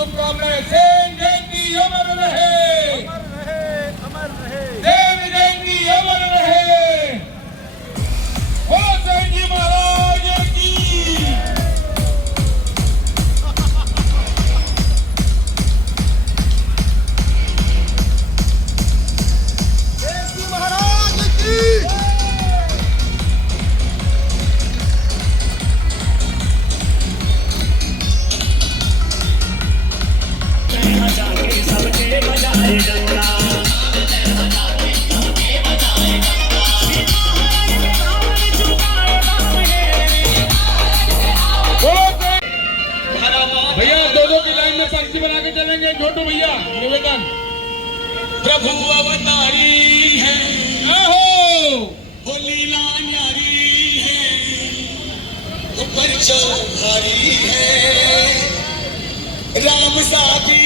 शुभकामनाएं। सेन जयंती अमर रहे, अमर रहे। सेन जयंती अमर रहे। बोलो सेन जी महाराज की। सेन जी महाराज की। सबके बजाए डंका भैया दो की लाइन में पंक्ति बना के चलेंगे। छोटू भैया निवेदन। प्रभु अवतारी है, हो लीला न्यारी है, ऊपर चौधारी है, राम साथी